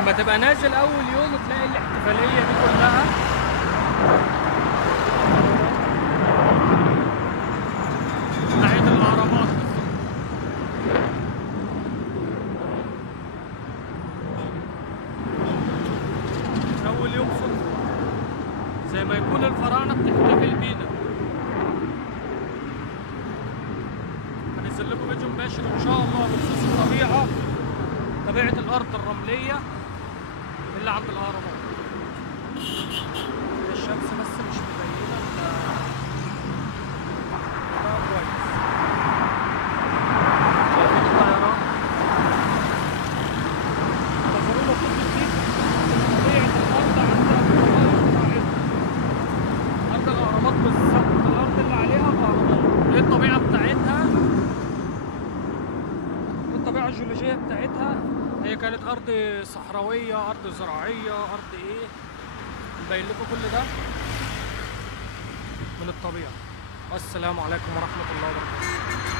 لما تبقى نازل اول يوم وتلاقي الاحتفاليه دي كلها. ناحيه الاهرامات بالظبط. اول يوم صدفه زي ما يكون الفراعنه بتحتفل بينا. هنزل لكم فيديو مباشر ان شاء الله بخصوص الطبيعه، طبيعه الارض الرمليه اللي عند الاهرامات. هي الشمس بس مش مبينه كويس. شايفين الطيران؟ تجربه كل جديد. طبيعه الارض عندها بطريقه ارض الاهرامات بالظبط، الارض اللي عليها الاهرامات. ايه الطبيعه بتاعتها؟ الطبيعه الجيولوجيه بتاعتها هي كانت ارض صحراويه، ارض زراعيه، ارض ايه، مبين لكم كل ده من الطبيعه. والسلام عليكم ورحمه الله وبركاته.